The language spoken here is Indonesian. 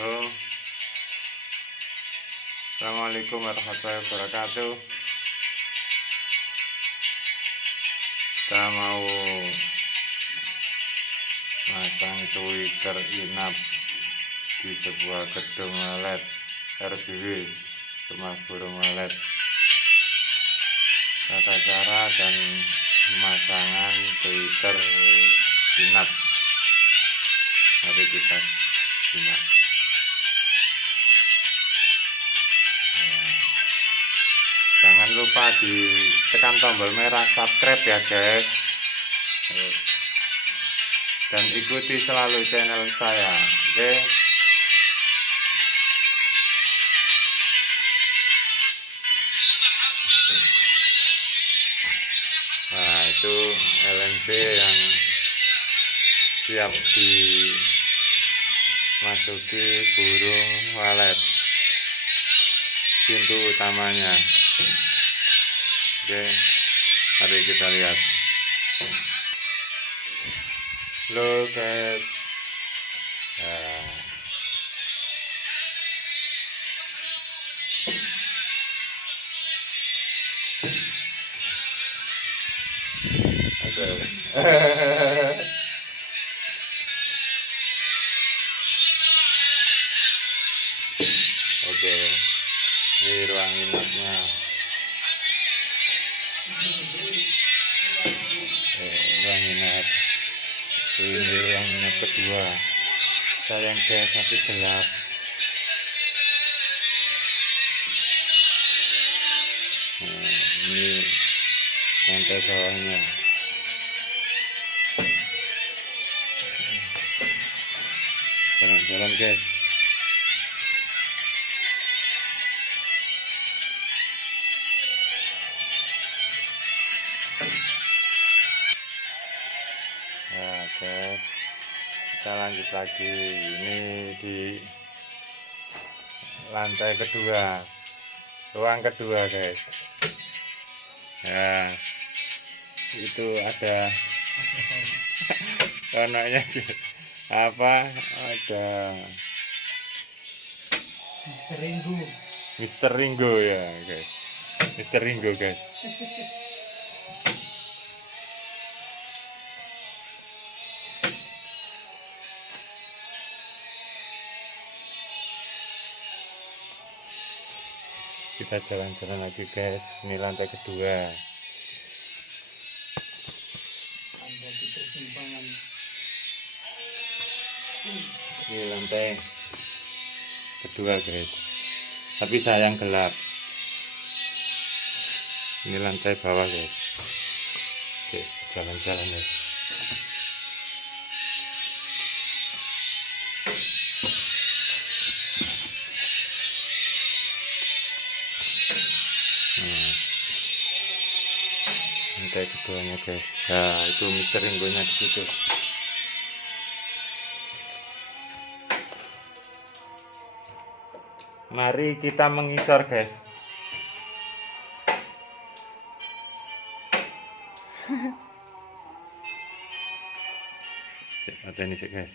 Halo, Assalamualaikum warahmatullahi wabarakatuh. Kita mau masang Twitter inap di sebuah gedung walet RBW, rumah burung walet. Tata cara dan pemasangan Twitter inap, mari kita simak. Jangan lupa ditekan tombol merah subscribe ya guys, dan ikuti selalu channel saya, oke? Nah, itu LNB yang siap dimasuki burung walet, pintu utamanya. Oke, mari kita lihat. Halo guys. Oke, ini ruang inapnya. Ruang inap. Ini ruang inap kedua. Sayang guys, masih gelap. Ini lantai bawahnya. Jalan-jalan guys. Nah guys, kita lanjut lagi. Ini di lantai kedua, ruang kedua guys. Nah, itu ada anaknya apa, ada Mister Ringo ya guys, Mister Ringo guys. Kita jalan-jalan lagi guys. Ini lantai kedua. Ini lantai kedua guys, tapi sayang gelap. Ini lantai bawah guys. Jalan-jalan guys. Lantai keduanya guys. Nah, itu Mister Ringo-nya di situ. Mari kita mengisor guys. Ada ini sih guys.